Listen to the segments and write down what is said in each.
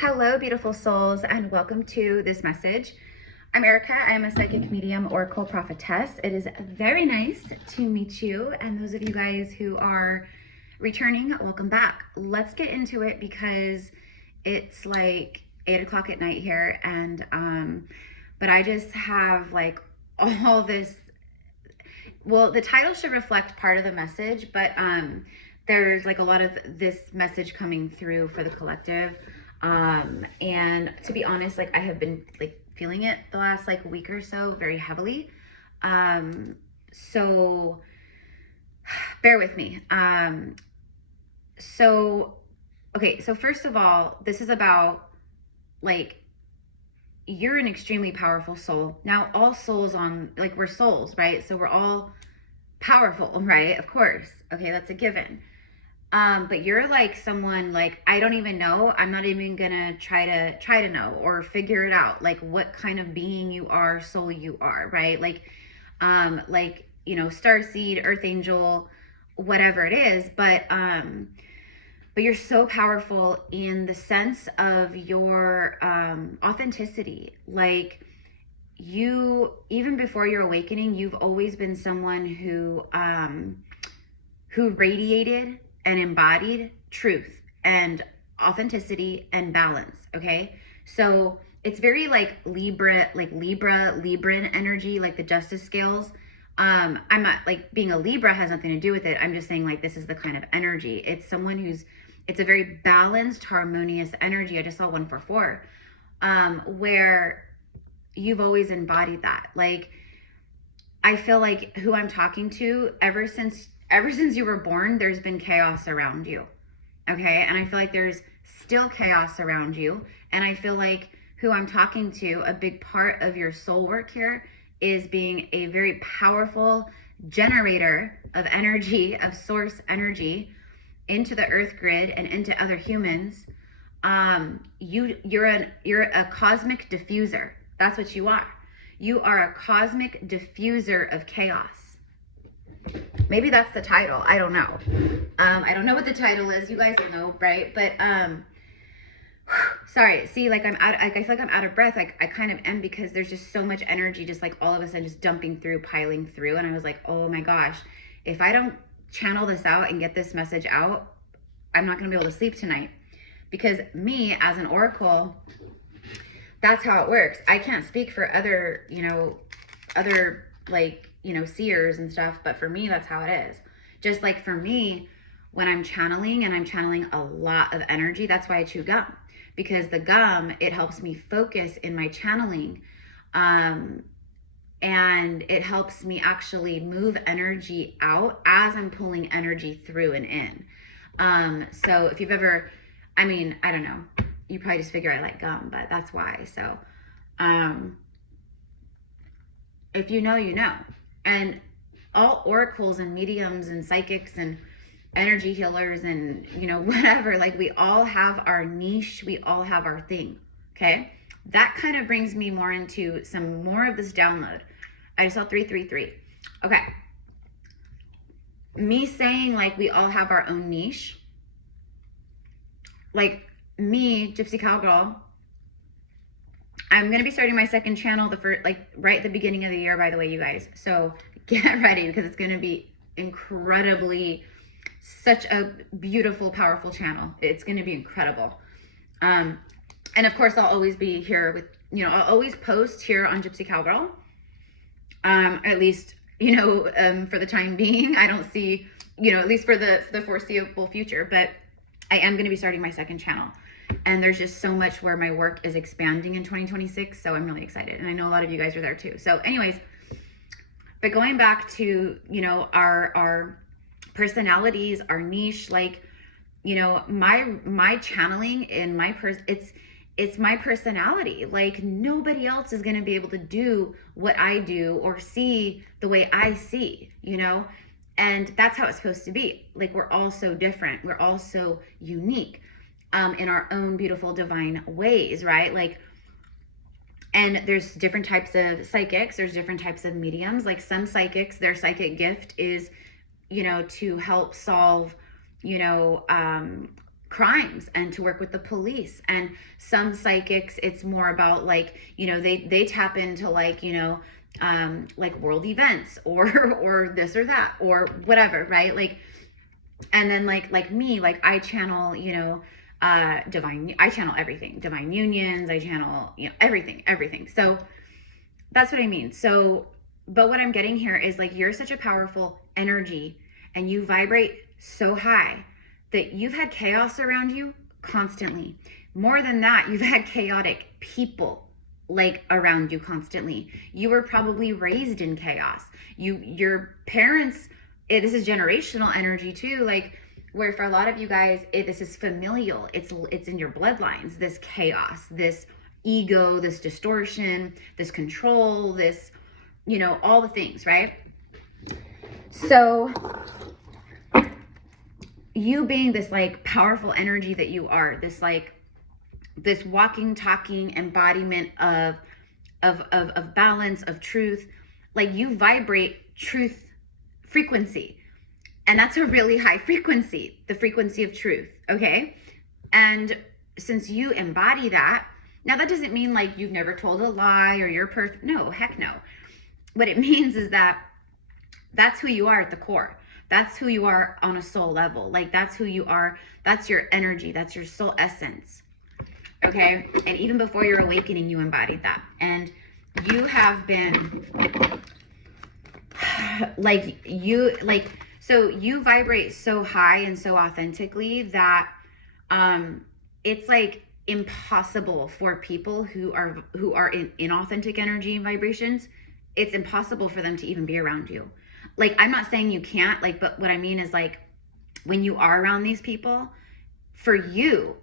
Hello, beautiful souls, and welcome to this message. I'm Erica. I am a psychic medium, oracle prophetess. It is very nice to meet you, and those of you guys who are returning, welcome back. Let's get into it because it's like 8 o'clock at night here, and but I just have like all this. Well, the title should reflect part of the message, but there's like a lot of this message coming through for the collective. And to be honest, like I have been like feeling it the last like week or so very heavily. So bear with me. Okay, so first of all, this is about like you're an extremely powerful soul. Now, all souls we're souls, right? So we're all powerful, right? Of course. Okay, that's a given. But you're like someone like, I don't even know. I'm not even gonna try to know or figure it out, like what kind of being you are, soul you are, right? Like, starseed, earth angel, whatever it is, but you're so powerful in the sense of your authenticity. Like you, even before your awakening, you've always been someone who radiated and embodied truth and authenticity and balance. Okay, so it's very like Libran energy, like the justice scales. I'm not like being a Libra has nothing to do with it. I'm just saying like this is the kind of energy. It's a very balanced, harmonious energy. I just saw 144, where you've always embodied that. Like I feel like who I'm talking to, ever since you were born, there's been chaos around you. Okay. And I feel like there's still chaos around you. And I feel like who I'm talking to, a big part of your soul work here is being a very powerful generator of energy, of source energy into the earth grid and into other humans. You're a cosmic diffuser. That's what you are. You are a cosmic diffuser of chaos. Maybe that's the title. I don't know. I don't know what the title is. You guys will know, right? But sorry. See, like I feel like I'm out of breath. Like I kind of am, because there's just so much energy, just like all of a sudden just dumping through, piling through. And I was like, oh my gosh, if I don't channel this out and get this message out, I'm not going to be able to sleep tonight. Because me as an oracle, that's how it works. I can't speak for other seers and stuff, but for me, that's how it is. Just like for me, when I'm channeling and I'm channeling a lot of energy, that's why I chew gum, because the gum, it helps me focus in my channeling. And it helps me actually move energy out as I'm pulling energy through and in. So if you've ever, I don't know, you probably just figure I like gum, but that's why. So, if you know, you know. And all oracles and mediums and psychics and energy healers and, whatever, like we all have our niche. We all have our thing. Okay. That kind of brings me more into some more of this download. I just saw 333. Okay. Me saying like we all have our own niche. Like me, Gypsy Cowgirl, I'm going to be starting my second channel right at the beginning of the year, by the way, you guys. So get ready, because it's going to be incredibly, such a beautiful, powerful channel. It's going to be incredible. And of course, I'll always be here with, I'll always post here on Gypsy Cowgirl. At least, for the time being, I don't see, at least for the foreseeable future, but I am going to be starting my second channel. And there's just so much where my work is expanding in 2026. So I'm really excited. And I know a lot of you guys are there too. So anyways, but going back to, our personalities, our niche, like, my channeling in it's my personality. Like nobody else is going to be able to do what I do or see the way I see, and that's how it's supposed to be. Like we're all so different. We're all so unique. In our own beautiful divine ways, right? Like, and there's different types of psychics, there's different types of mediums. Like some psychics, their psychic gift is, to help solve, crimes and to work with the police. And some psychics, it's more about like, you know, they tap into like, you know, like world events or this or that or whatever, right? Like, and then like me, like I channel, you know, I channel everything, divine unions, I channel, you know, everything. So that's what I mean. So, but what I'm getting here is like, you're such a powerful energy and you vibrate so high that you've had chaos around you constantly. More than that, you've had chaotic people like around you constantly. You were probably raised in chaos. Your parents, this is generational energy too, like where for a lot of you guys, this is familial. It's in your bloodlines, this chaos, this ego, this distortion, this control, this, you know, all the things, right? So you being this like powerful energy that you are, this like this walking, talking embodiment of balance, of truth, like you vibrate truth frequency. And that's a really high frequency, the frequency of truth, okay? And since you embody that, now that doesn't mean like you've never told a lie or you're perfect. No, heck no. What it means is that that's who you are at the core. That's who you are on a soul level. Like that's who you are. That's your energy. That's your soul essence. Okay. And even before your awakening, you embodied that. And you have been so you vibrate so high and so authentically that it's like impossible for people who are in inauthentic energy and vibrations. It's impossible for them to even be around you. Like, I'm not saying you can't, like, but what I mean is like, when you are around these people, for you,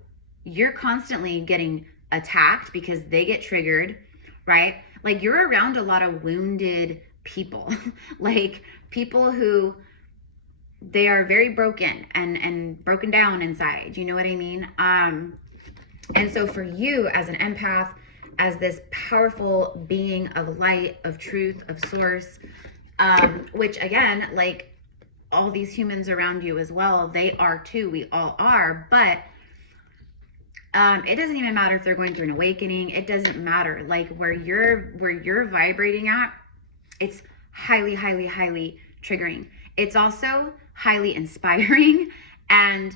you're constantly getting attacked because they get triggered, right? Like you're around a lot of wounded people, like people who they are very broken and broken down inside. You know what I mean? And so for you as an empath, as this powerful being of light, of truth, of source, which again, like all these humans around you as well, they are too, we all are, but it doesn't even matter if they're going through an awakening. It doesn't matter. Like where you're vibrating at, it's highly, highly, highly triggering. It's also highly inspiring. And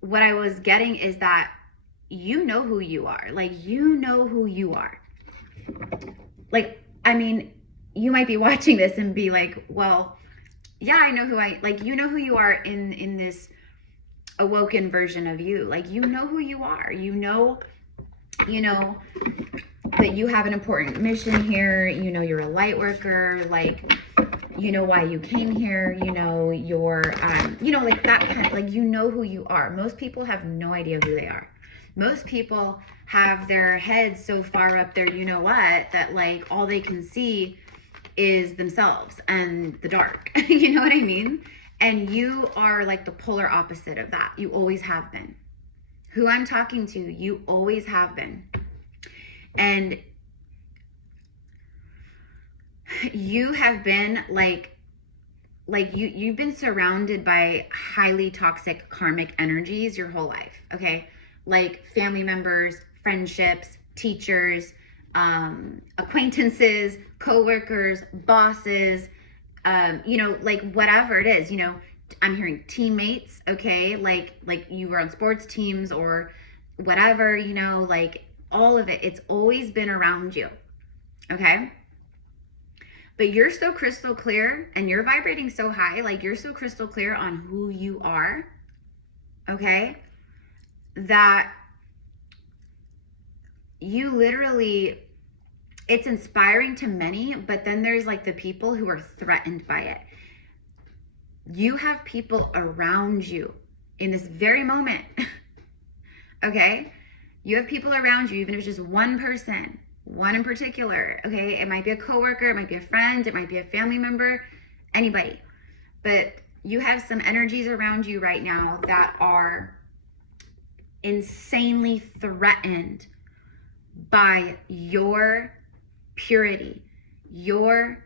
what I was getting is that you know who you are. Like, you know who you are. Like, I mean, you might be watching this and be like, well, yeah, I know like, you know who you are in this awoken version of you. Like, you know who you are. You know that you have an important mission here. You know, you're a light worker. Like, you know why you came here. You know, you're, like that kind of, like, you know who you are. Most people have no idea who they are. Most people have their heads so far up there, you know what, that like all they can see is themselves and the dark. You know what I mean? And you are like the polar opposite of that. You always have been. Who I'm talking to, you always have been. And you have been like you've been surrounded by highly toxic karmic energies your whole life, okay? Like family members, friendships, teachers, acquaintances, coworkers, bosses, like whatever it is, I'm hearing teammates, okay? Like you were on sports teams or whatever, like all of it. It's always been around you, okay? But you're so crystal clear and you're vibrating so high, like you're so crystal clear on who you are, okay? That you literally, it's inspiring to many, but then there's like the people who are threatened by it. You have people around you in this very moment, okay? You have people around you, even if it's just one person, one in particular, okay? It might be a coworker, it might be a friend, it might be a family member, anybody. But you have some energies around you right now that are insanely threatened by your purity, your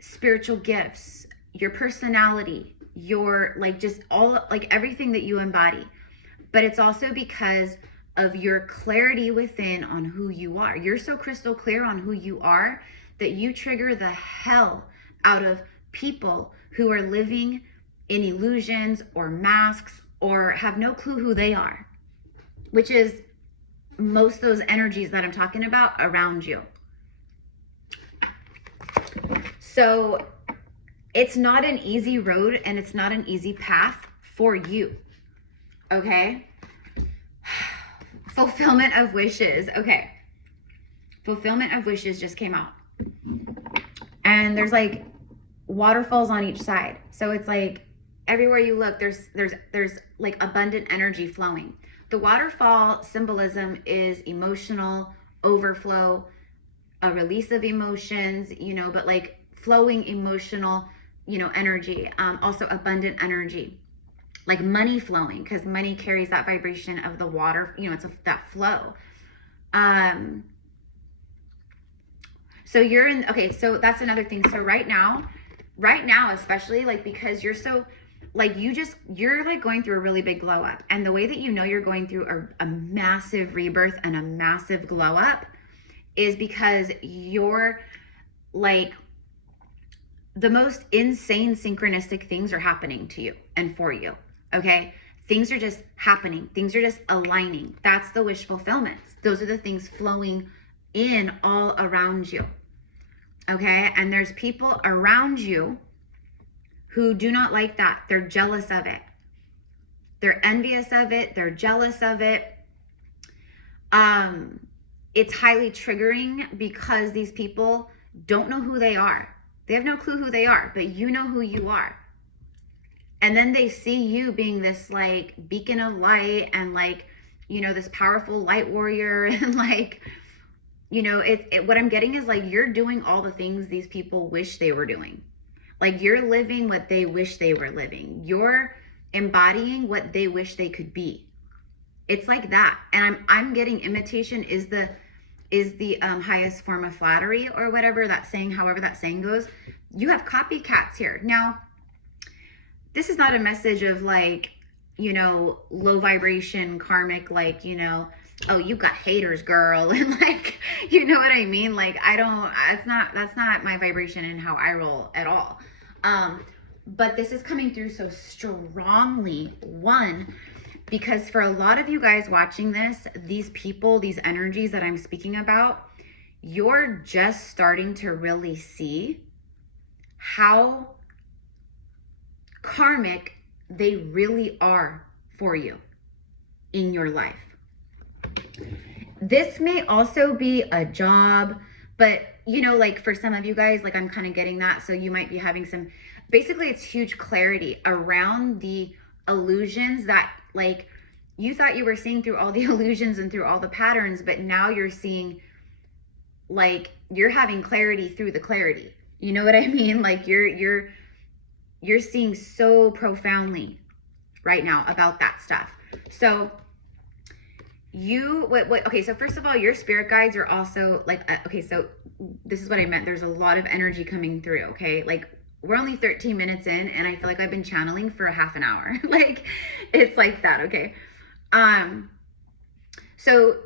spiritual gifts, your personality, your, like, just all, like, everything that you embody. But it's also because of your clarity within on who you are. You're so crystal clear on who you are that you trigger the hell out of people who are living in illusions or masks or have no clue who they are, which is most of those energies that I'm talking about around you. So it's not an easy road and it's not an easy path for you. Okay? Fulfillment of wishes. Okay. Fulfillment of wishes just came out. And there's like waterfalls on each side. So it's like everywhere you look, there's like abundant energy flowing. The waterfall symbolism is emotional overflow, a release of emotions, you know, but like flowing emotional, you know, energy, also abundant energy, like money flowing, because money carries that vibration of the water, you know, it's that flow. So you're in, okay, so that's another thing. So right now, especially, like, because you're so, like, you're like going through a really big glow up. And the way that you know you're going through a massive rebirth and a massive glow up is because you're like, the most insane synchronistic things are happening to you and for you, okay? Things are just happening. Things are just aligning. That's the wish fulfillments. Those are the things flowing in all around you, okay? And there's people around you who do not like that. They're jealous of it. They're envious of it. They're jealous of it. It's highly triggering because these people don't know who they are. They have no clue who they are, but you know who you are. And then they see you being this like beacon of light and like, you know, this powerful light warrior and like, you know, what I'm getting is like, you're doing all the things these people wish they were doing. Like you're living what they wish they were living. You're embodying what they wish they could be. It's like that. And I'm getting imitation is the highest form of flattery or whatever that saying, however that saying goes. You have copycats here. Now, this is not a message of like, you know, low vibration, karmic, like, you know, oh, you got haters, girl. And like, you know what I mean? Like, that's not my vibration and how I roll at all. But this is coming through so strongly. One, because for a lot of you guys watching this, these people, these energies that I'm speaking about, you're just starting to really see how karmic they really are for you in your life. This may also be a job, but you know, like for some of you guys, like I'm kind of getting that. So you might be having some, basically it's huge clarity around the illusions that like you thought you were seeing through all the illusions and through all the patterns, but now you're seeing like you're having clarity through the clarity. You know what I mean? Like you're seeing so profoundly right now about that stuff. So okay, so first of all, your spirit guides are also like, okay, so this is what I meant. There's a lot of energy coming through, okay? Like we're only 13 minutes in and I feel like I've been channeling for a half an hour. Like it's like that, okay? So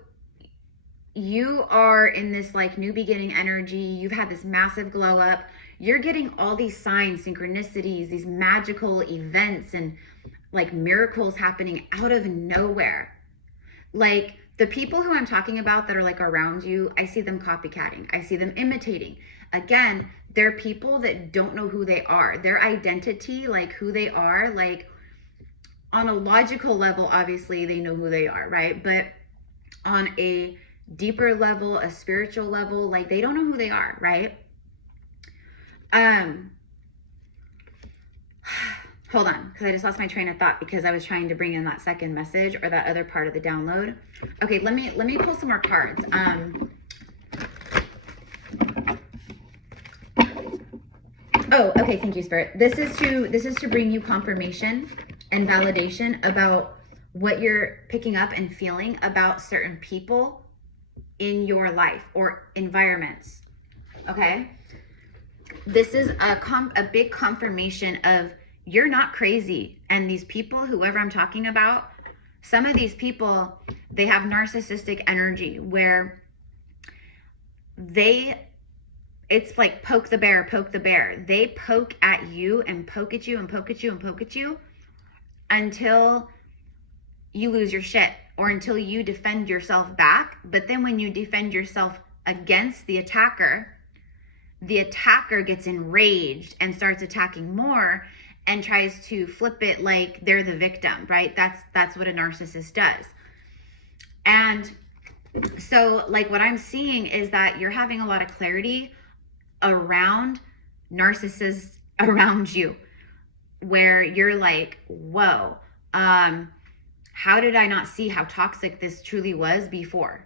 you are in this like new beginning energy. You've had this massive glow up. You're getting all these signs, synchronicities, these magical events and like miracles happening out of nowhere. Like the people who I'm talking about that are like around you, I see them copycatting. I see them imitating. Again, they're people that don't know who they are. Their identity, like who they are, like on a logical level, obviously they know who they are, right? But on a deeper level, a spiritual level, like they don't know who they are, right? Hold on, because I just lost my train of thought because I was trying to bring in that second message or that other part of the download. Okay, let me pull some more cards. Oh, okay, thank you, Spirit. This is to bring you confirmation and validation about what you're picking up and feeling about certain people in your life or environments. Okay? This is a big confirmation of you're not crazy. And these people, whoever I'm talking about, some of these people, they have narcissistic energy where it's like poke the bear, poke the bear. They poke at you and poke at you and poke at you and poke at you until you lose your shit or until you defend yourself back. But then when you defend yourself against the attacker gets enraged and starts attacking more and tries to flip it like they're the victim, right? That's what a narcissist does. And so like what I'm seeing is that you're having a lot of clarity around narcissists around you, where you're like, whoa, how did I not see how toxic this truly was before?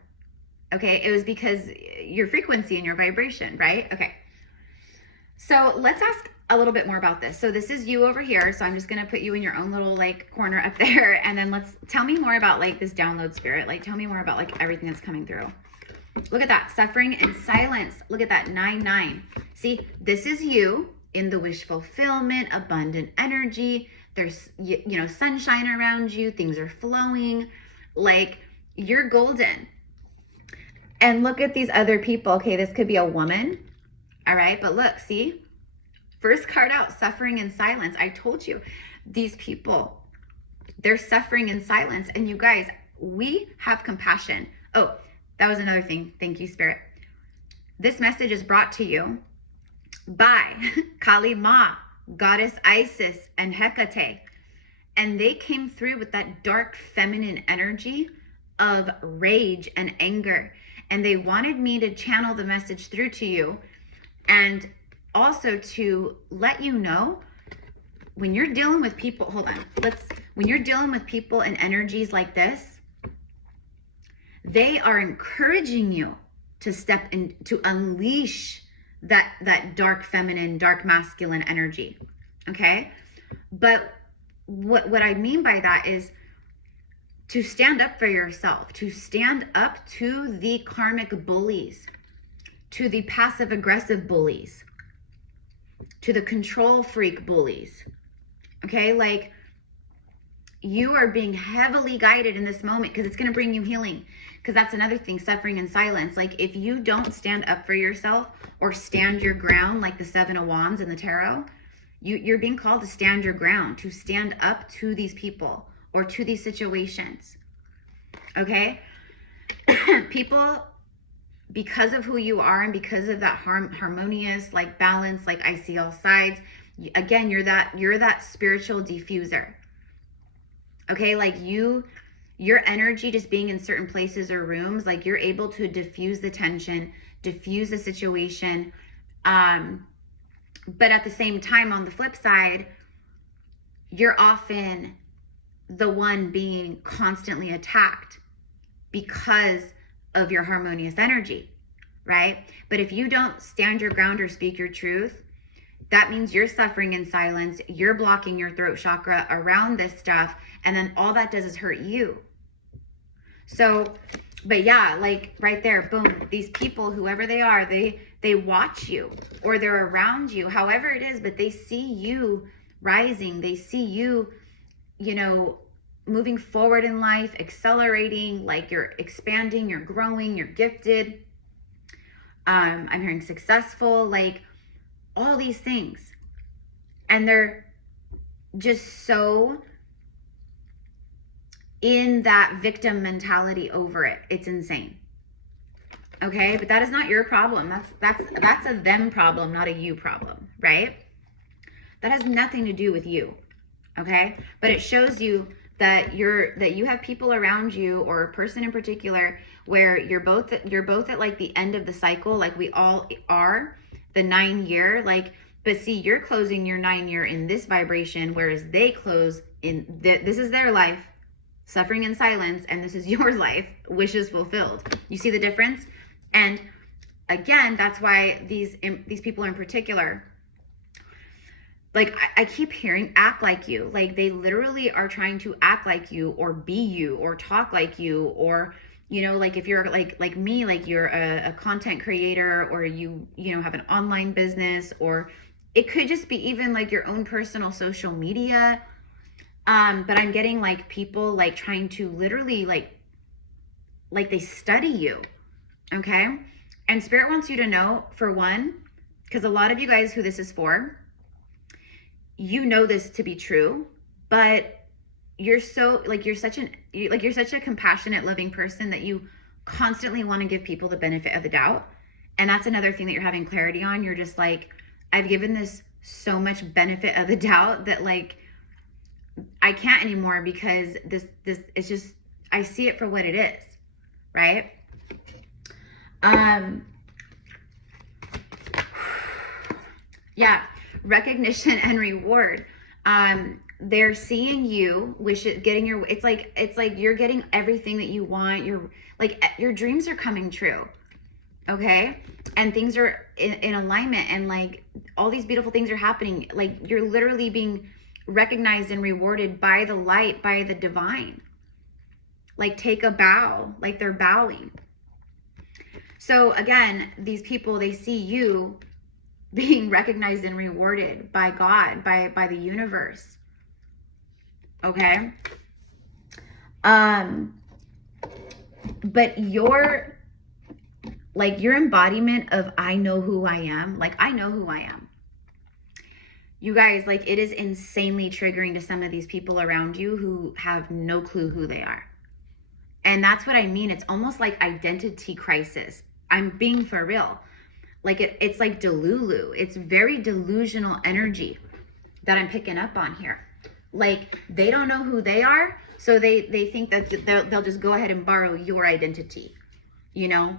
Okay, it was because your frequency and your vibration, right? Okay, so let's ask a little bit more about this. So this is you over here, so I'm just gonna put you in your own little like corner up there, and then tell me more about like this download spirit. Like tell me more about like everything that's coming through. Look at that, suffering and silence. Look at that, 9-9. See, this is you in the wish fulfillment, abundant energy. There's, you know, sunshine around you. Things are flowing. Like, you're golden. And look at these other people. Okay, this could be a woman. All right, but look, see? First card out, suffering and silence. I told you, these people, they're suffering in silence. And you guys, we have compassion. Oh, that was another thing. Thank you, Spirit. This message is brought to you by Kali Ma, Goddess Isis, and Hecate. And they came through with that dark feminine energy of rage and anger. And they wanted me to channel the message through to you and also to let you know when you're dealing with people, when you're dealing with people and energies like this, they are encouraging you to step in, to unleash that dark feminine, dark masculine energy. Okay? But what I mean by that is to stand up for yourself, to stand up to the karmic bullies, to the passive aggressive bullies, to the control freak bullies. Okay? Like, you are being heavily guided in this moment because it's going to bring you healing. Because that's another thing, suffering in silence. Like, if you don't stand up for yourself or stand your ground, like the Seven of Wands in the tarot, you're being called to stand your ground, to stand up to these people or to these situations. Okay? People, because of who you are and because of that harmonious, like, balance, like, I see all sides, again, you're that spiritual diffuser. Okay? Like, your energy just being in certain places or rooms, like, you're able to diffuse the tension, diffuse the situation. But at the same time, on the flip side, you're often the one being constantly attacked because of your harmonious energy, right? But if you don't stand your ground or speak your truth, that means you're suffering in silence. You're blocking your throat chakra around this stuff. And then all that does is hurt you. So, but yeah, like right there, boom, these people, whoever they are, they watch you or they're around you, however it is, but they see you rising. They see you, you know, moving forward in life, accelerating, like you're expanding, you're growing, you're gifted. I'm hearing successful, like all these things. And they're just so in that victim mentality over it. It's insane. Okay, but that is not your problem. That's a them problem, not a you problem, right? That has nothing to do with you. Okay? But it shows you that you have people around you, or a person in particular, where you're both at like the end of the cycle, like we all are, the 9-year, like, but see, you're closing your 9-year in this vibration, whereas they close in this is their life, suffering in silence, and this is your life, wishes fulfilled. You see the difference? And again, that's why these people in particular, like I keep hearing act like you. Like they literally are trying to act like you or be you or talk like you, or, you know, like if you're like me, like you're a content creator, or you know, have an online business, or it could just be even like your own personal social media. But I'm getting like people like trying to literally like they study you. Okay. And Spirit wants you to know, for one, because a lot of you guys who this is for, you know this to be true, but you're so like, you're such a compassionate, loving person that you constantly want to give people the benefit of the doubt. And that's another thing that you're having clarity on. You're just like, I've given this so much benefit of the doubt that like, I can't anymore, because this is just, I see it for what it is. Right? Yeah. Recognition and reward. They're seeing you, it's like you're getting everything that you want. You're like, your dreams are coming true. Okay. And things are in alignment, and like all these beautiful things are happening. Like you're literally being recognized and rewarded by the light, by the divine. Like take a bow, like they're bowing. So again, these people, they see you being recognized and rewarded by God, by the universe. Okay. But your embodiment of, I know who I am. Like, I know who I am. You guys, like, it is insanely triggering to some of these people around you who have no clue who they are. And that's what I mean. It's almost like identity crisis. I'm being for real. Like it's like Delulu. It's very delusional energy that I'm picking up on here. Like they don't know who they are. So they think that they'll just go ahead and borrow your identity. You know,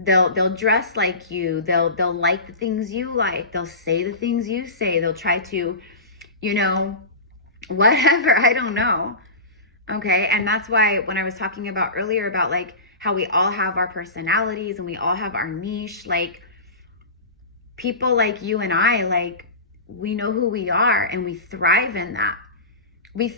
they'll dress like you. They'll like the things you like. They'll say the things you say. They'll try to, you know, whatever. I don't know. Okay. And that's why when I was talking about earlier about like how we all have our personalities and we all have our niche, like people like you and I, like we know who we are and we thrive in that.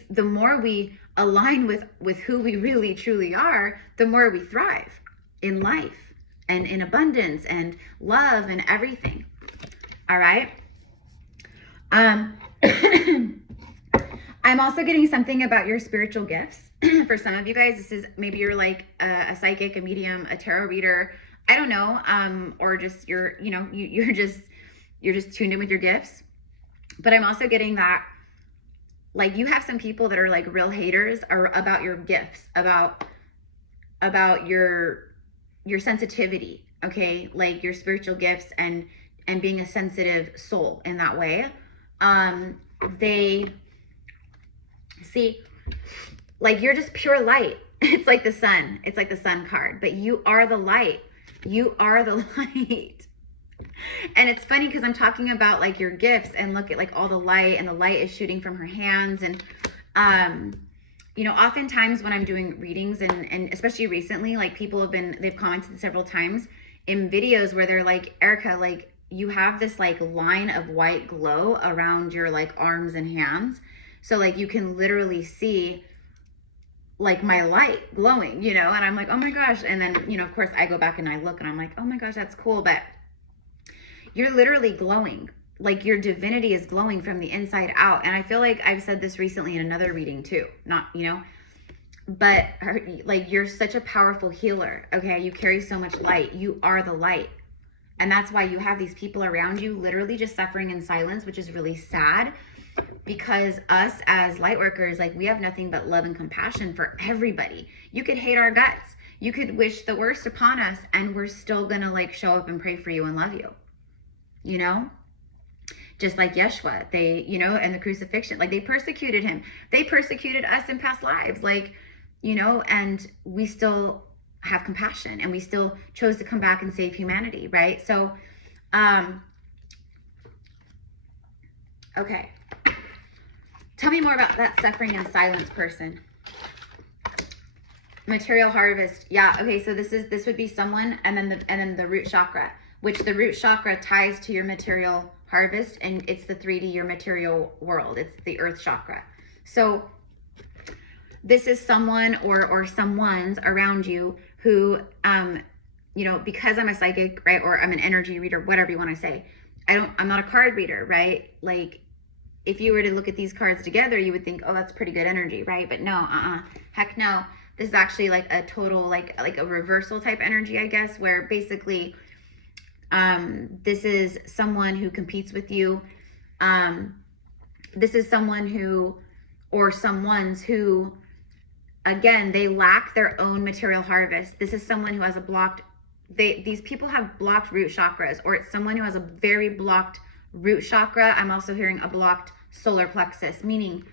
The more we align with who we really truly are, the more we thrive in life and in abundance and love and everything. All right. I'm also getting something about your spiritual gifts. For some of you guys, this is maybe you're like a psychic, a medium, a tarot reader. I don't know. Or just you're just tuned in with your gifts. But I'm also getting that like you have some people that are like real haters about your gifts, about your sensitivity. Okay. Like your spiritual gifts and being a sensitive soul in that way. They see, like you're just pure light. It's like the sun. It's like the sun card, but you are the light. You are the light. And it's funny because I'm talking about like your gifts and look at like all the light, and the light is shooting from her hands. And, you know, oftentimes when I'm doing readings and especially recently, like people they've commented several times in videos where they're like, Erica, like you have this like line of white glow around your like arms and hands. So like you can literally see like my light glowing, you know, and I'm like, oh my gosh. And then, you know, of course I go back and I look and I'm like, oh my gosh, that's cool. But you're literally glowing. Like your divinity is glowing from the inside out. And I feel like I've said this recently in another reading too, not, you know, but like you're such a powerful healer. Okay. You carry so much light. You are the light. And that's why you have these people around you literally just suffering in silence, which is really sad. Because us as light workers, like we have nothing but love and compassion for everybody. You could hate our guts. You could wish the worst upon us and we're still gonna like show up and pray for you and love you. You know? Just like Yeshua, they, you know, and the crucifixion, like they persecuted him. They persecuted us in past lives, like, you know, and we still have compassion and we still chose to come back and save humanity, right? So, okay. Tell me more about that suffering in silence person. Material harvest. Yeah. Okay. So this would be someone, and then the root chakra, which the root chakra ties to your material harvest, and it's the 3D, your material world. It's the earth chakra. So this is someone or someone's around you who, you know, because I'm a psychic, right? Or I'm an energy reader, whatever you want to say. I'm not a card reader, right? Like, if you were to look at these cards together, you would think, oh, that's pretty good energy, right? But no, heck no. This is actually like a total, like a reversal type energy, I guess, where basically this is someone who competes with you. This is someone who, or someone's who, again, they lack their own material harvest. This is someone who has a blocked, these people have blocked root chakras, or it's someone who has a very blocked root chakra. I'm also hearing a blocked solar plexus, meaning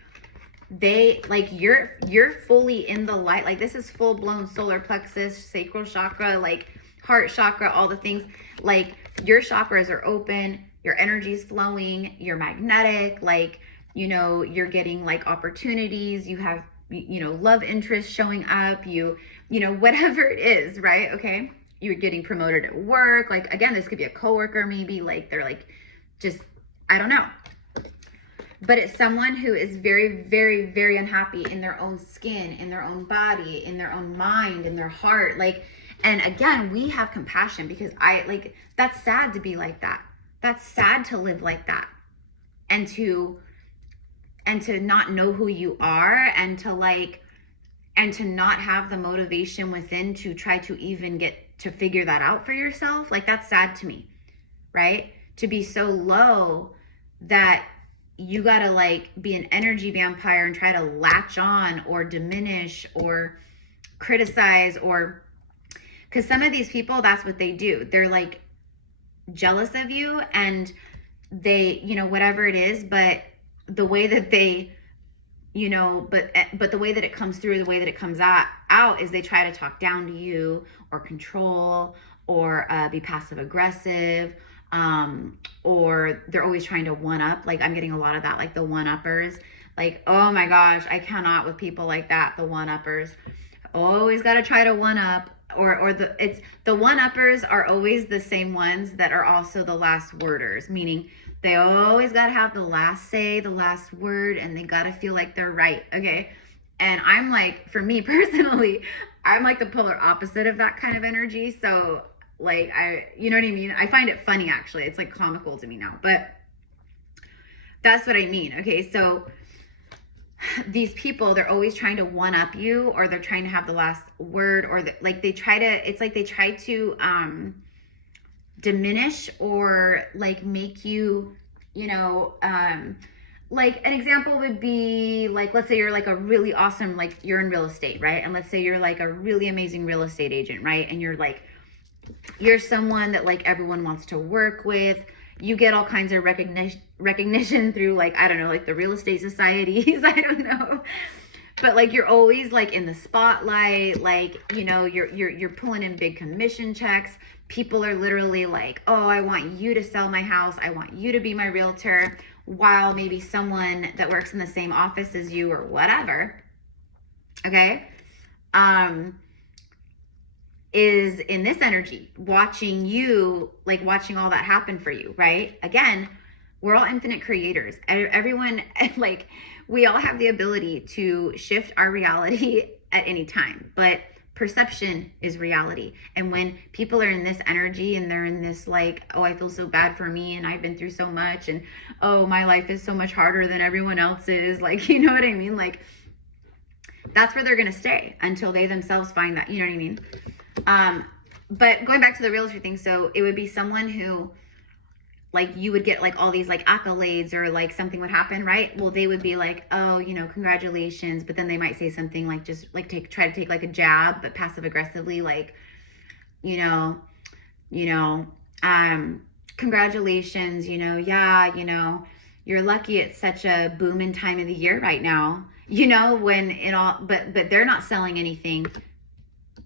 they, like, you're fully in the light. Like, this is full blown solar plexus, sacral chakra, like heart chakra, all the things. Like, your chakras are open, your energy is flowing, you're magnetic, like, you know, you're getting like opportunities, you have, you know, love interest showing up, you know, whatever it is, right? Okay, you're getting promoted at work. Like, again, this could be a coworker, maybe, like, they're like, just, I don't know. But it's someone who is very, very, very unhappy in their own skin, in their own body, in their own mind, in their heart. Like, and again, we have compassion, because that's sad to be like that. That's sad to live like that. And to not know who you are, and to not have the motivation within to try to even get to figure that out for yourself. Like, that's sad to me, right? To be so low that you gotta like be an energy vampire and try to latch on or diminish or criticize, or because some of these people, that's what they do. They're like jealous of you, and they, you know, whatever it is, but the way that they, you know, but the way that it comes through, the way that it comes out is they try to talk down to you, or control, or be passive aggressive, or they're always trying to one up. Like, I'm getting a lot of that, like the one uppers. Like, oh my gosh, I cannot with people like that, the one uppers. Always got to try to one up, or the one uppers are always the same ones that are also the last worders, meaning they always got to have the last say, the last word, and they got to feel like they're right. Okay. And I'm like, for me personally, I'm like the polar opposite of that kind of energy. So like, you know what I mean? I find it funny, actually. It's like comical to me now, but that's what I mean. Okay. So these people, they're always trying to one up you, or they're trying to have the last word, or they try to diminish, or like make you, you know, like an example would be like, let's say you're like a really awesome, like you're in real estate, right? And let's say you're like a really amazing real estate agent, right? And you're someone that like everyone wants to work with. You get all kinds of recognition through, like, I don't know, like the real estate societies, I don't know. But like, you're always like in the spotlight, like, you know, you're pulling in big commission checks. People are literally like, oh, I want you to sell my house. I want you to be my realtor, while maybe someone that works in the same office as you, or whatever, okay, is in this energy, watching you, like watching all that happen for you, right? Again, we're all infinite creators. Everyone, like, we all have the ability to shift our reality at any time, but perception is reality. And when people are in this energy, and they're in this like, oh, I feel so bad for me, and I've been through so much, and oh, my life is so much harder than everyone else's, like, you know what I mean? Like, that's where they're gonna stay until they themselves find that, you know what I mean? But going back to the real estate thing, so it would be someone who, like, you would get like all these like accolades, or like something would happen, right? Well, they would be like, oh, you know, congratulations. But then they might say something like, just like try to take like a jab, but passive aggressively, like, you know, congratulations, you know, yeah, you know, you're lucky it's such a booming time of the year right now, you know, when it all, but they're not selling anything.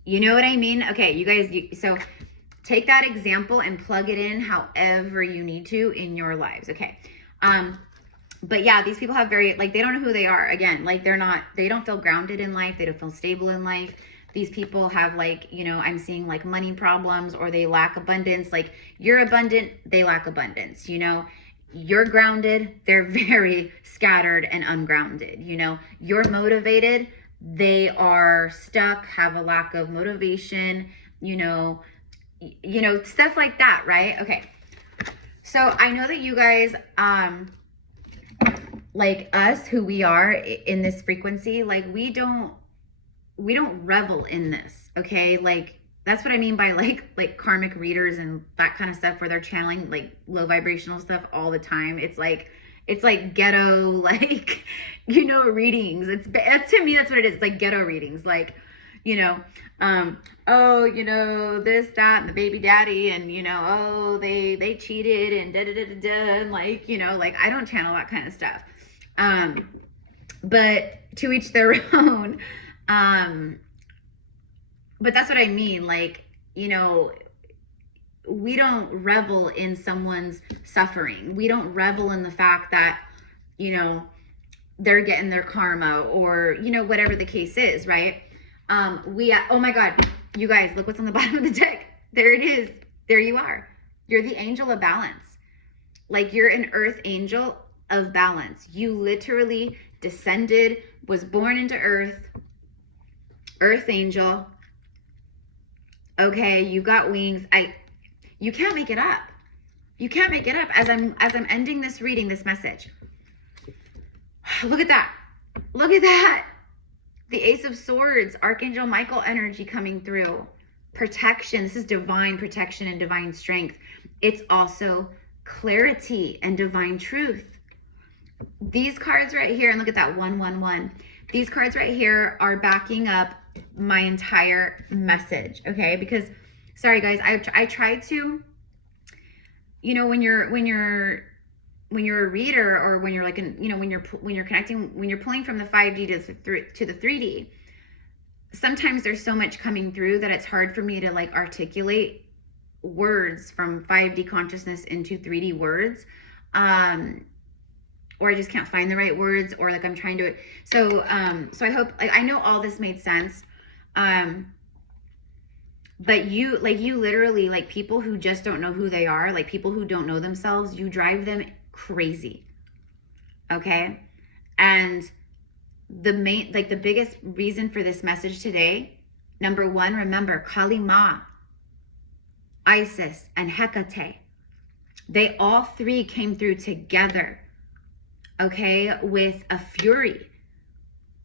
You know what I mean? Okay, you guys, so take that example and plug it in however you need to in your lives. Okay. But yeah, these people have very, like, they don't know who they are. Again, like, they don't feel grounded in life. They don't feel stable in life. These people have, like, you know, I'm seeing like money problems, or they lack abundance. Like, you're abundant, they lack abundance, you know. You're grounded, they're very scattered and ungrounded, you know. You're motivated, they are stuck, have a lack of motivation, you know, stuff like that, right? Okay. So I know that you guys, like us, who we are in this frequency, like we don't revel in this, okay? Like that's what I mean by like karmic readers and that kind of stuff, where they're channeling like low vibrational stuff all the time. It's like ghetto, like, you know, readings. It's to me, that's what it is. It's like ghetto readings, like, you know, oh, you know, this, that, and the baby daddy, and, you know, oh, they cheated, and da da da da da, and like, you know, like I don't channel that kind of stuff. But to each their own. But that's what I mean. Like, you know, we don't revel in someone's suffering. We don't revel in the fact that, you know, they're getting their karma, or, you know, whatever the case is, right? Oh my God, you guys, look what's on the bottom of the deck. There it is. There you are. You're the angel of balance. Like, you're an earth angel of balance. You literally descended, was born into earth angel. Okay, you got wings. You can't make it up. You can't make it up. As I'm ending this reading, this message. Look at that. Look at that. The Ace of Swords, Archangel Michael energy coming through. Protection. This is divine protection and divine strength. It's also clarity and divine truth. These cards right here, and look at that 111. These cards right here are backing up my entire message, okay? Because, sorry guys, I tried to, you know, when you're a reader, or when you're like, you know, when you're connecting, when you're pulling from the 5D to the 3D, sometimes there's so much coming through that it's hard for me to like articulate words from 5D consciousness into 3D words. Or I just can't find the right words, or like I'm trying to, so I hope, like, I know all this made sense. But you literally, like, people who just don't know who they are, like people who don't know themselves, you drive them crazy. Okay. And the biggest reason for this message today, number one, remember Kali Ma, Isis, and Hecate. They all three came through together. Okay, with a fury,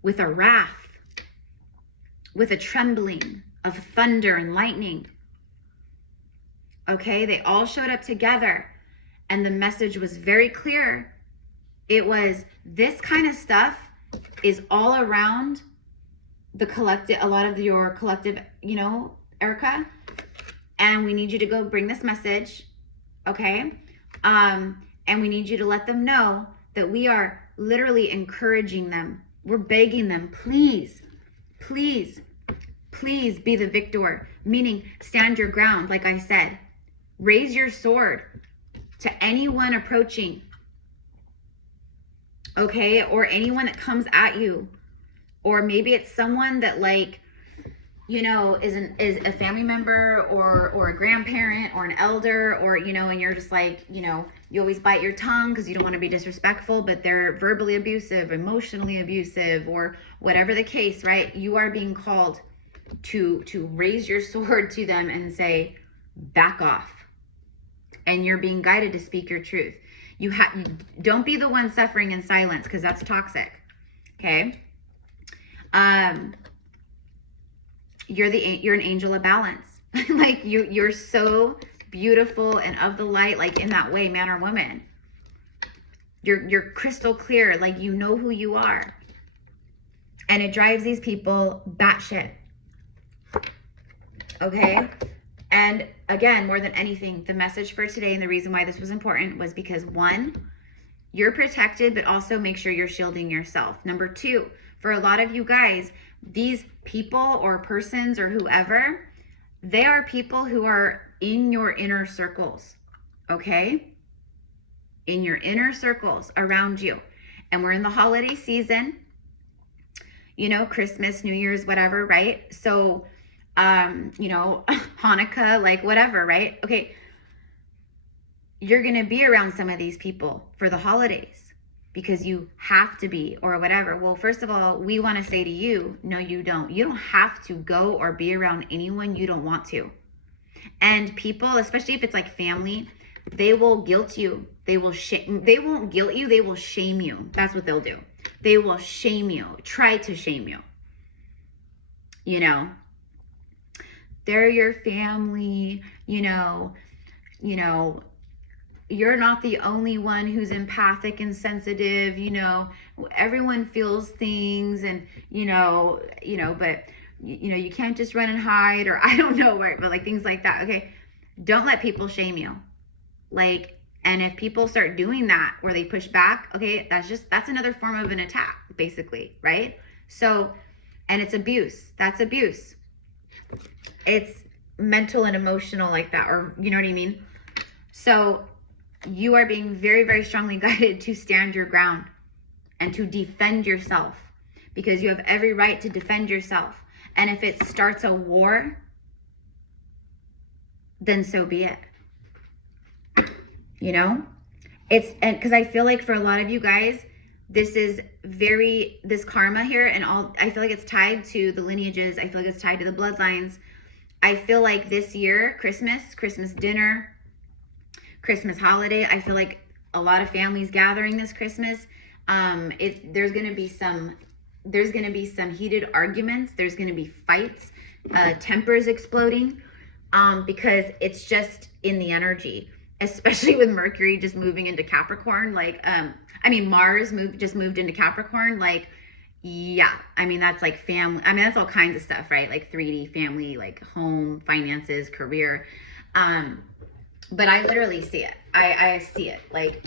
with a wrath, with a trembling of thunder and lightning. Okay, they all showed up together, and the message was very clear. It was, this kind of stuff is all around the collective, a lot of your collective, you know, Erica, and we need you to go bring this message, okay? And we need you to let them know that we are literally encouraging them. We're begging them, please, please, please be the victor. Meaning, stand your ground, like I said. Raise your sword to anyone approaching, okay? Or anyone that comes at you. Or maybe it's someone that, like, you know, is a family member, or a grandparent, or an elder, or, you know, and you're just like, you know, you always bite your tongue because you don't want to be disrespectful, but they're verbally abusive, emotionally abusive, or whatever the case, right? You are being called to raise your sword to them and say, back off. And you're being guided to speak your truth. You don't be the one suffering in silence, because that's toxic. Okay? You're an angel of balance. Like, you're so beautiful and of the light, like in that way, man or woman. You're crystal clear, like you know who you are. And it drives these people batshit. Okay? And again, more than anything, the message for today and the reason why this was important was because, one, you're protected, but also make sure you're shielding yourself. Number two, for a lot of you guys, these people or persons or whoever, they are people who are in your inner circles, okay? In your inner circles around you. And we're in the holiday season, you know, Christmas, New Year's, whatever, right? So, you know, Hanukkah, like whatever, right? Okay. You're going to be around some of these people for the holidays because you have to be, or whatever. Well, first of all, we want to say to you, no, you don't. You don't have to go or be around anyone you don't want to. And people, especially if it's like family, They will guilt you. They will shame. They won't guilt you. They will shame you. That's what they'll do. They will shame you. Try to shame you. You know, they're your family. You know, you're not the only one who's empathic and sensitive. You know, everyone feels things, and but you can't just run and hide, or I don't know, right? But like things like that. Okay, don't let people shame you. Like, and if people start doing that where they push back, okay, that's another form of an attack, basically, right? So, and it's abuse. That's abuse. It's mental and emotional like that, or you know what I mean? So you are being very, very strongly guided to stand your ground and to defend yourself, because you have every right to defend yourself. And if it starts a war, then so be it. You know, and because I feel like for a lot of you guys, this karma here and all, I feel like it's tied to the lineages. I feel like it's tied to the bloodlines. I feel like this year, Christmas dinner, Christmas holiday, I feel like a lot of families gathering this Christmas. There's going to be some heated arguments. There's going to be fights, tempers exploding, because it's just in the energy. Especially with Mercury just moving into Capricorn, Mars just moved into Capricorn, that's like family, that's all kinds of stuff, right? Like 3D family, like home, finances, career. But I literally see it. I see it. Like,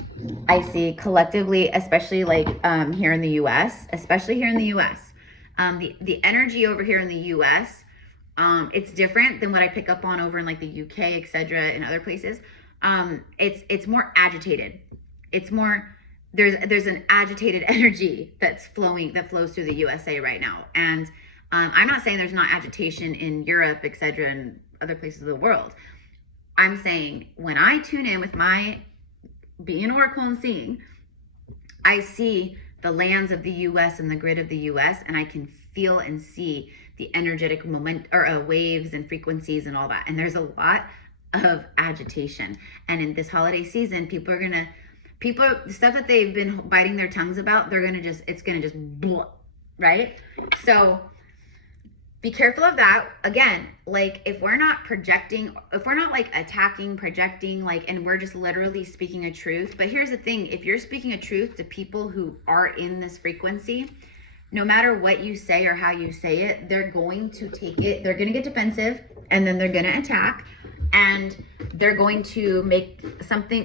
I see collectively, especially like here in the US, the energy over here in the US, it's different than what I pick up on over in like the UK, etc., and other places. It's more agitated. It's more, there's an agitated energy that flows through the USA right now. And I'm not saying there's not agitation in Europe, etc., and other places of the world. I'm saying when I tune in with my being oracle and seeing, I see the lands of the US and the grid of the US, and I can feel and see the energetic waves and frequencies and all that. And there's a lot of agitation. And in this holiday season, the stuff that they've been biting their tongues about, it's gonna just blah, right? So be careful of that. Again, like if we're not like attacking, projecting, like, and we're just literally speaking a truth. But here's the thing, if you're speaking a truth to people who are in this frequency, no matter what you say or how you say it, they're going to take it, they're going to get defensive, and then they're going to attack, and they're going to make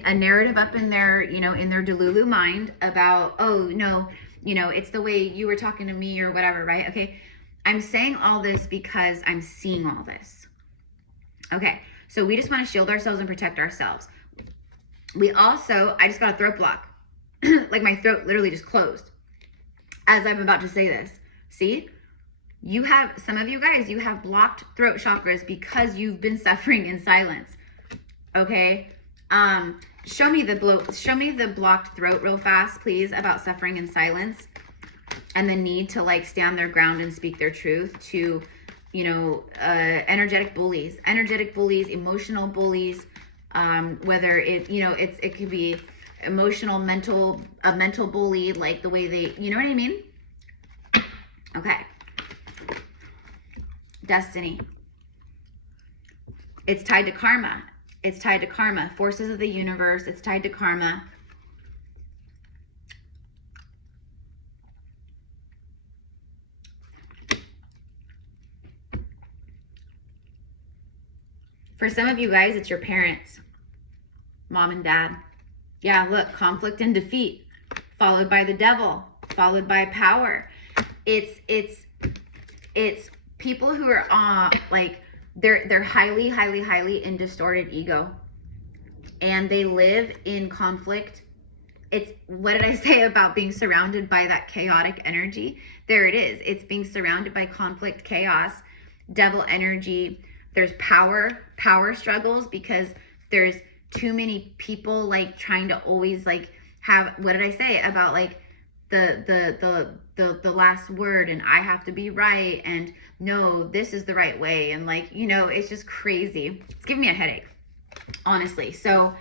a narrative up in their, in their Delulu mind about, oh no, it's the way you were talking to me or whatever, right? Okay. I'm saying all this because I'm seeing all this. Okay. So we just want to shield ourselves and protect ourselves. I just got a throat block. Like my throat literally just closed as I'm about to say this. See, some of you guys, you have blocked throat chakras because you've been suffering in silence. Okay. Show me the blocked throat real fast, please, about suffering in silence and the need to like stand their ground and speak their truth to, energetic bullies, emotional bullies, whether it could be emotional, a mental bully, like the way they, you know what I mean? Okay. Destiny. It's tied to karma. Forces of the universe. It's tied to karma. For some of you guys, it's your parents, mom and dad. Yeah, look, conflict and defeat, followed by the devil, followed by power. It's people who are they're highly in distorted ego, and they live in conflict. It's, what did I say about being surrounded by that chaotic energy? There it is. It's being surrounded by conflict, chaos, devil energy. There's power struggles because there's too many people like trying to always like have, what did I say about like the last word, and I have to be right, and no, this is the right way, and like, it's just crazy. It's giving me a headache, honestly. So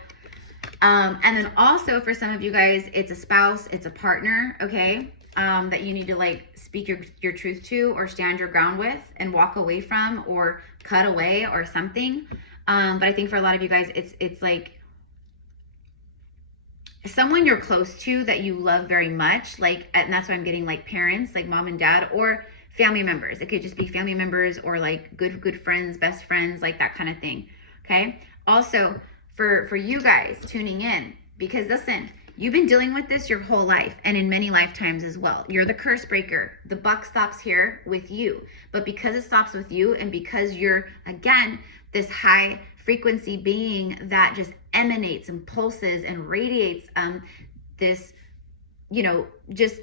And then also for some of you guys, it's a spouse, it's a partner, okay? That you need to like speak your truth to, or stand your ground with and walk away from, or cut away or something. But I think for a lot of you guys, it's like someone you're close to that you love very much, like, and that's why I'm getting like parents, like mom and dad, or family members. It could just be family members, or like good friends, best friends, like that kind of thing. Okay. Also for you guys tuning in, because listen, you've been dealing with this your whole life, and in many lifetimes as well. You're the curse breaker. The buck stops here with you. But because it stops with you, and because you're, again, this high frequency being that just emanates and pulses and radiates this, you know, just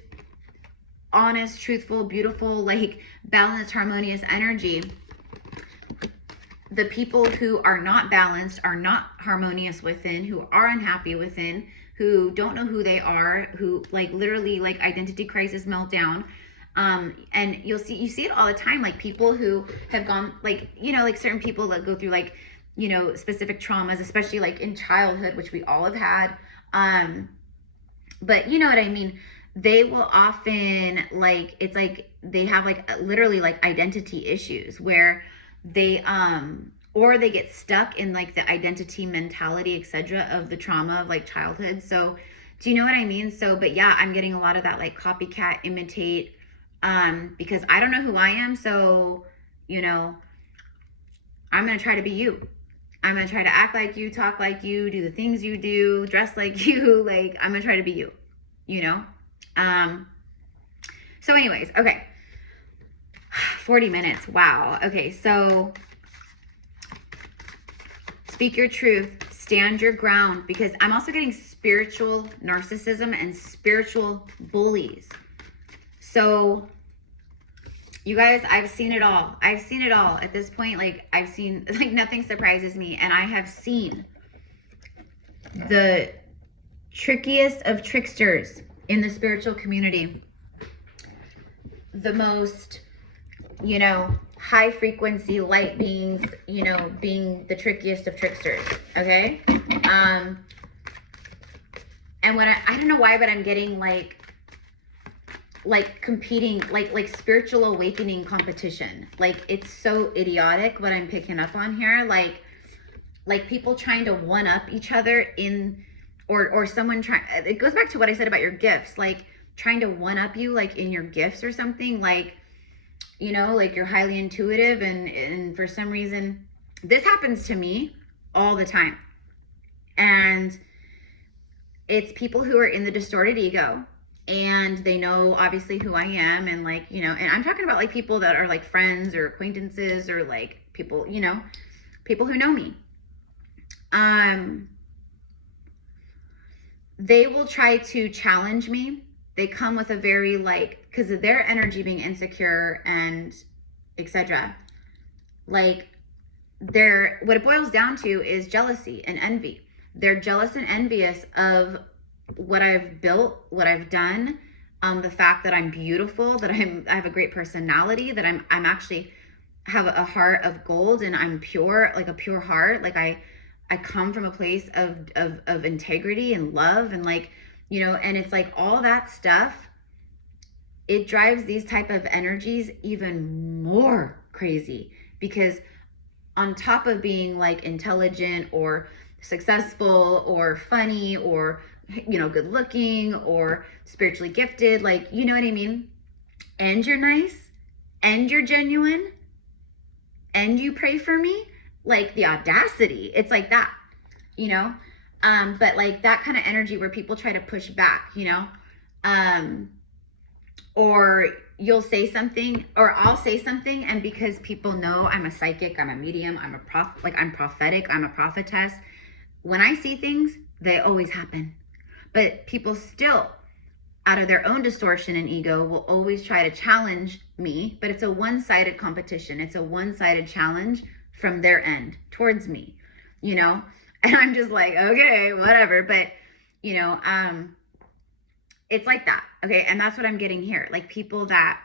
honest, truthful, beautiful, like balanced, harmonious energy. The people who are not balanced, are not harmonious within, who are unhappy within, who don't know who they are, who like literally like identity crisis meltdown. And you see it all the time, like people who have gone, like, you know, like certain people that go through like, you know, specific traumas, especially like in childhood, which we all have had. But you know what I mean? They will often like, it's like they have like literally like identity issues where they, or they get stuck in like the identity mentality, etc., of the trauma of like childhood. So do you know what I mean? So, but yeah, I'm getting a lot of that like copycat, imitate, because I don't know who I am. So, you know, I'm going to try to be you. I'm going to try to act like you, talk like you, do the things you do, dress like you. Like, I'm going to try to be you, you know? So anyways, okay. 40 minutes. Wow. Okay. So speak your truth, stand your ground, because I'm also getting spiritual narcissism and spiritual bullies. So you guys, I've seen it all. I've seen it all at this point. Like I've seen, like nothing surprises me. And I have seen the trickiest of tricksters in the spiritual community. The most, you know, high frequency light beings, you know, being the trickiest of tricksters. Okay. And when I don't know why, but I'm getting like competing, like spiritual awakening competition. Like it's so idiotic what I'm picking up on here. Like people trying to one up each other in, or someone trying, it goes back to what I said about your gifts, like trying to one up you, like in your gifts or something, like, you know, like you're highly intuitive, and for some reason, this happens to me all the time. And it's people who are in the distorted ego, and they know obviously who I am, and like, you know, and I'm talking about like people that are like friends or acquaintances, or like people, you know, people who know me. They will try to challenge me. They come with a very like, because of their energy being insecure and etc. Like what it boils down to is jealousy and envy. They're jealous and envious of what I've built, what I've done, the fact that I'm beautiful, that I have a great personality, that I'm actually have a heart of gold, and I'm pure, like a pure heart. Like I come from a place of integrity and love, and like, you know, and it's like all that stuff, it drives these type of energies even more crazy, because on top of being like intelligent or successful or funny or, you know, good looking or spiritually gifted, like, you know what I mean? And you're nice, and you're genuine, and you pray for me, like the audacity, it's like that, you know? But like that kind of energy where people try to push back, you know? Or you'll say something, or I'll say something, and because people know I'm a psychic, I'm a medium, I'm prophetic, I'm a prophetess, when I see things, they always happen. But people still, out of their own distortion and ego, will always try to challenge me, but it's a one-sided competition. It's a one-sided challenge from their end towards me, you know? And I'm just like, okay, whatever. But, you know, it's like that, okay? And that's what I'm getting here. Like people that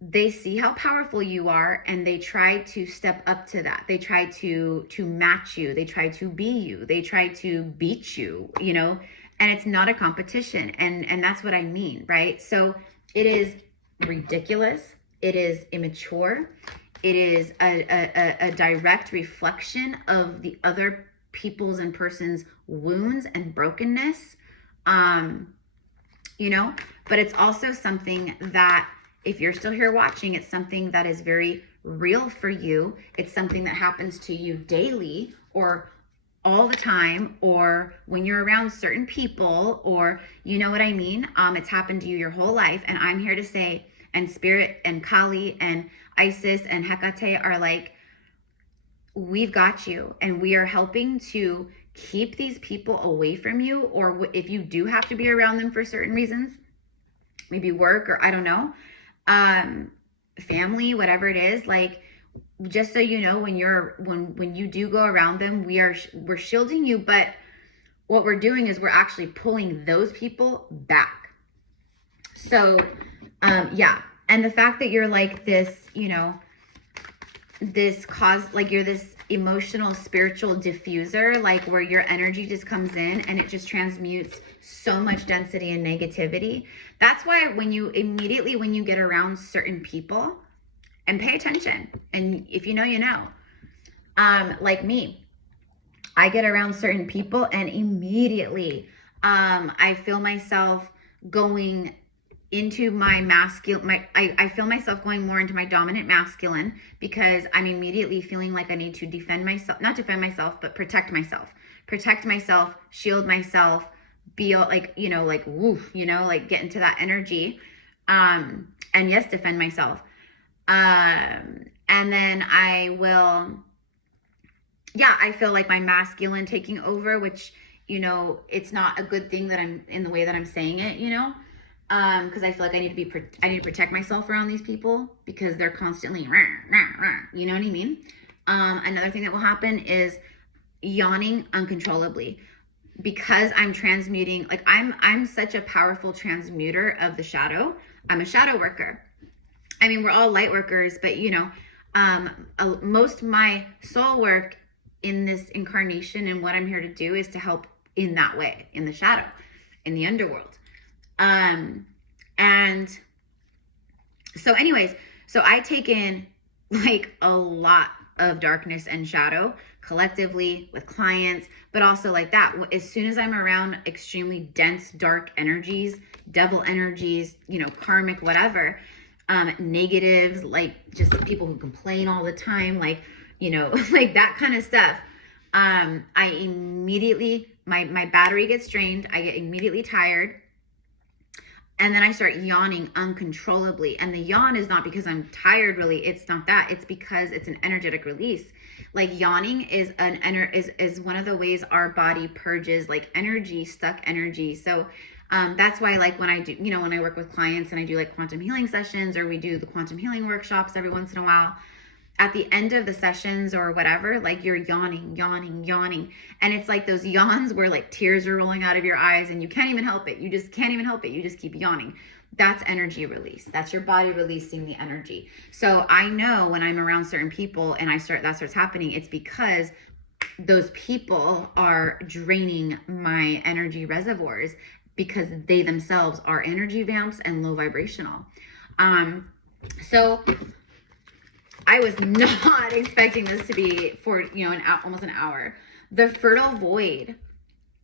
they see how powerful you are and they try to step up to that. They try to match you. They try to be you. They try to beat you, you know, and it's not a competition. And that's what I mean, right? So it is ridiculous. It is immature. It is a direct reflection of the other people's and person's wounds and brokenness, you know, but it's also something that, if you're still here watching, it's something that is very real for you. It's something that happens to you daily or all the time, or when you're around certain people, or you know what I mean? It's happened to you your whole life. And I'm here to say, and Spirit and Kali and Isis and Hecate are like, we've got you, and we are helping to keep these people away from you. Or if you do have to be around them for certain reasons, maybe work, or I don't know, family, whatever it is, like, just so you know, when you do go around them, we're shielding you, but what we're doing is we're actually pulling those people back. So yeah, and the fact that you're like this, you know, this cause, like you're this emotional spiritual diffuser, like where your energy just comes in and it just transmutes so much density and negativity. That's why when you get around certain people, and pay attention, and if you know, you know, like me, I get around certain people and immediately I feel myself going into my masculine, I feel myself going more into my dominant masculine, because I'm immediately feeling like I need to defend myself, not defend myself, but protect myself, shield myself, be like, you know, like woof, you know, like get into that energy, and yes, defend myself. And then I will, yeah, I feel like my masculine taking over, which, you know, it's not a good thing that I'm in the way that I'm saying it, you know, because I feel like I need to protect myself around these people, because they're constantly, rah, rah, rah, you know what I mean? Another thing that will happen is yawning uncontrollably, because I'm transmuting, like I'm such a powerful transmuter of the shadow. I'm a shadow worker. I mean, we're all light workers, but you know, most of my soul work in this incarnation and what I'm here to do is to help in that way, in the shadow, in the underworld. And so anyways, so I take in like a lot of darkness and shadow collectively with clients, but also like that, as soon as I'm around extremely dense, dark energies, devil energies, you know, karmic, whatever, negatives, like just people who complain all the time, like, you know, like that kind of stuff. I immediately, my battery gets drained. I get immediately tired. And then I start yawning uncontrollably. And the yawn is not because I'm tired, really. It's not that. It's because it's an energetic release. Like yawning is is one of the ways our body purges like energy, stuck energy. So that's why, like when I do, you know, when I work with clients and I do like quantum healing sessions, or we do the quantum healing workshops every once in a while, at the end of the sessions or whatever, like you're yawning. And it's like those yawns where like tears are rolling out of your eyes and you can't even help it. You just can't even help it. You just keep yawning. That's energy release. That's your body releasing the energy. So I know when I'm around certain people and that starts happening, it's because those people are draining my energy reservoirs, because they themselves are energy vamps and low vibrational. So I was not expecting this to be for, you know, almost an hour. The fertile void,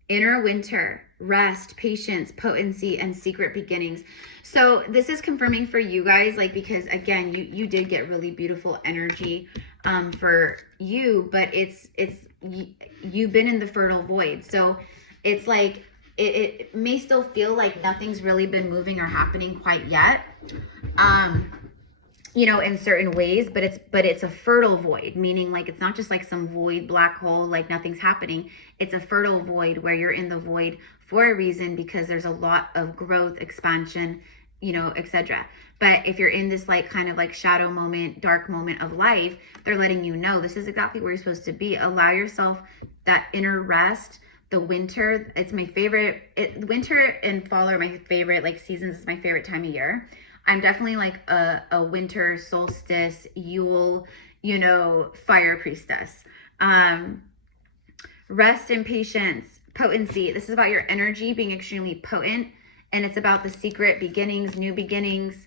inner winter, rest, patience, potency, and secret beginnings. So this is confirming for you guys, like, because again, you did get really beautiful energy for you, but you've been in the fertile void. So it's like, it may still feel like nothing's really been moving or happening quite yet, you know, in certain ways, but it's a fertile void, meaning like it's not just like some void black hole, like nothing's happening. It's a fertile void where you're in the void for a reason, because there's a lot of growth, expansion, you know, etc. But if you're in this like kind of like shadow moment, dark moment of life, they're letting you know this is exactly where you're supposed to be. Allow yourself that inner rest. The winter, it's my favorite. Winter and fall are my favorite like seasons. It's my favorite time of year. I'm definitely like a winter solstice, Yule, you know, fire priestess. Rest and patience, potency. This is about your energy being extremely potent, and it's about the secret beginnings, new beginnings,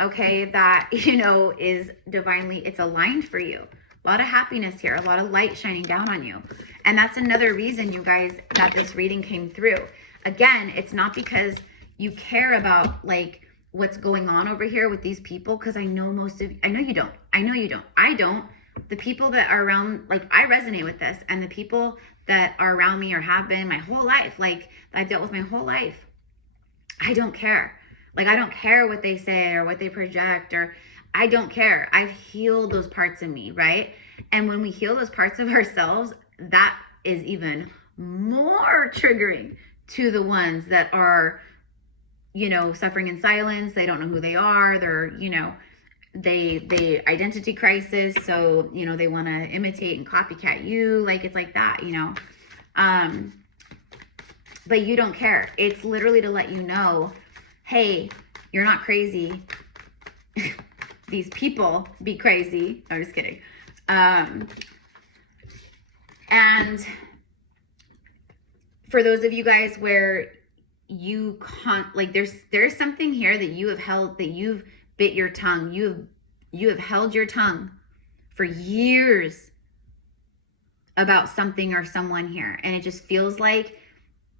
okay, that, you know, is divinely, it's aligned for you. A lot of happiness here, a lot of light shining down on you. And that's another reason, you guys, that this reading came through. Again, it's not because you care about like what's going on over here with these people, because I know most of, I know you don't. I don't. The people that are around, like, I resonate with this, and the people that are around me or have been my whole life, like I've dealt with my whole life, I don't care. Like, I don't care what they say or what they project, or I don't care. I've healed those parts of me, right? And when we heal those parts of ourselves, that is even more triggering to the ones that are, you know, suffering in silence. They don't know who they are. They're, you know, they identity crisis. So, you know, they want to imitate and copycat you. Like, it's like that, you know. But you don't care. It's literally to let you know, hey, you're not crazy. These people be crazy. I'm just kidding. And for those of you guys where you can't, like, there's something here that you have held, that you've bit your tongue. You have held your tongue for years about something or someone here. And it just feels like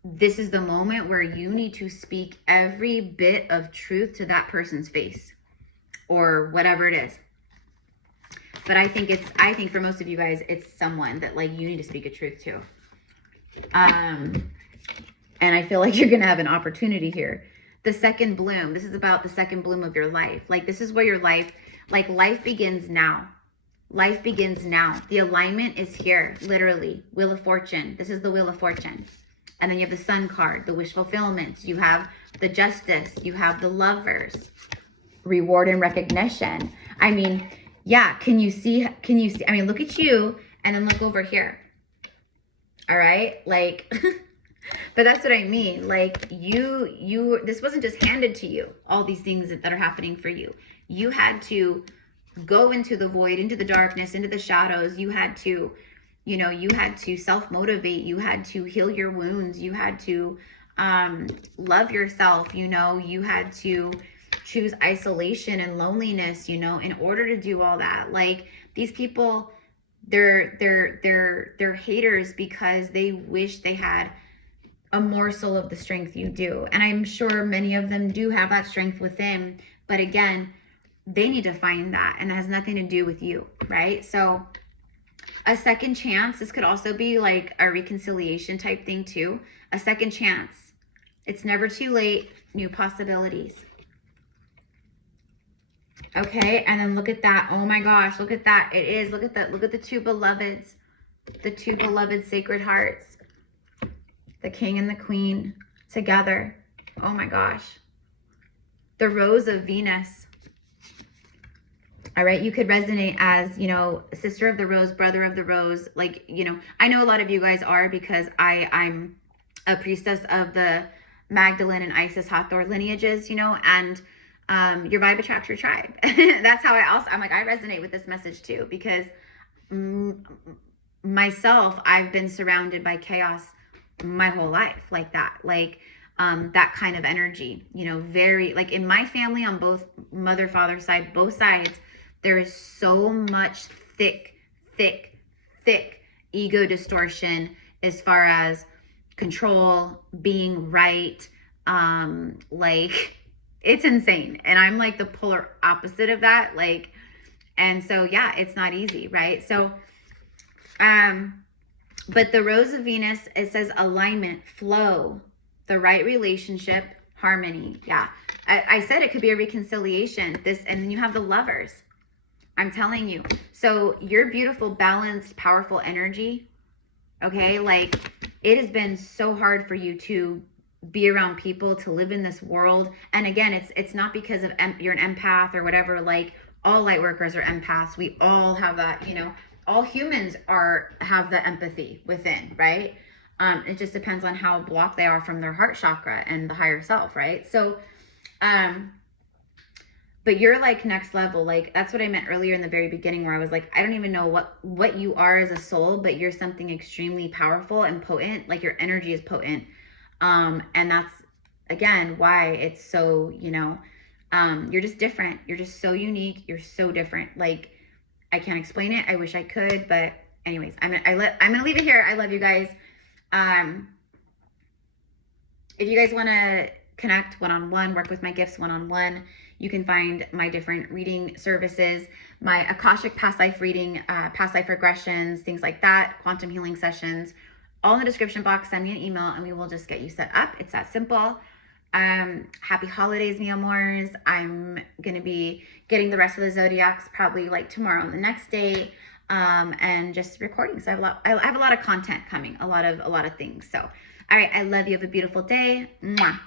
this is the moment where you need to speak every bit of truth to that person's face, or whatever it is. But I think for most of you guys, it's someone that, like, you need to speak a truth to. And I feel like you're going to have an opportunity here. The second bloom, this is about the second bloom of your life. Like, this is where your life, like, life begins now. Life begins now. The alignment is here, literally. Wheel of Fortune. This is the Wheel of Fortune. And then you have the Sun card, the wish fulfillment. You have the Justice. You have the Lovers. Reward and recognition. I mean, yeah, can you see, I mean, look at you and then look over here. All right? Like, but that's what I mean. Like, this wasn't just handed to you, all these things that are happening for you. You had to go into the void, into the darkness, into the shadows. You had to, you know, you had to self-motivate. You had to heal your wounds. You had to love yourself. You know, you had to choose isolation and loneliness, you know, in order to do all that. Like, these people, they're haters because they wish they had a morsel of the strength you do. And I'm sure many of them do have that strength within, but again, they need to find that, and it has nothing to do with you, right? So a second chance, this could also be like a reconciliation type thing too. A second chance. It's never too late. New possibilities. Okay, and then look at that. Oh my gosh, look at that. It is. Look at that. Look at the two beloveds. The two beloved sacred hearts. The king and the queen together. Oh my gosh. The rose of Venus. All right, you could resonate as, you know, sister of the rose, brother of the rose. Like, you know, I know a lot of you guys are, because I'm a priestess of the Magdalene and Isis Hathor lineages, you know, and your vibe attracts your tribe. That's how I'm like, I resonate with this message too, because myself, I've been surrounded by chaos my whole life, like that, like that kind of energy, you know, very, like, in my family on both mother, father side, both sides, there is so much thick ego distortion as far as control, being right, like, it's insane. And I'm like the polar opposite of that. Like, and so, yeah, it's not easy, right? So, but the rose of Venus, it says alignment, flow, the right relationship, harmony. Yeah. I said it could be a reconciliation. And then you have the Lovers. I'm telling you. So your beautiful, balanced, powerful energy, okay? Like, it has been so hard for you to be around people, to live in this world. And again, it's not because of you're an empath or whatever. Like, all light workers are empaths. We all have that, you know, all humans have the empathy within, right? It just depends on how blocked they are from their heart chakra and the higher self, right? So, but you're like next level. Like that's what I meant earlier in the very beginning, where I was like, I don't even know what you are as a soul, but you're something extremely powerful and potent. Like your energy is potent. And that's again why it's so, you know, you're just different. You're just so unique. You're so different. Like I can't explain it. I wish I could, but anyways, I'm gonna leave it here. I love you guys. If you guys want to connect one-on-one, work with my gifts one-on-one, you can find my different reading services, my Akashic past life reading, past life regressions, things like that, quantum healing sessions, all in the description box. Send me an email and we will just get you set up. It's that simple. Happy holidays, mi amors. I'm going to be getting the rest of the zodiacs probably like tomorrow and the next day, and just recording. So I have a lot of content coming, a lot of things. So, all right. I love you. Have a beautiful day. Mwah.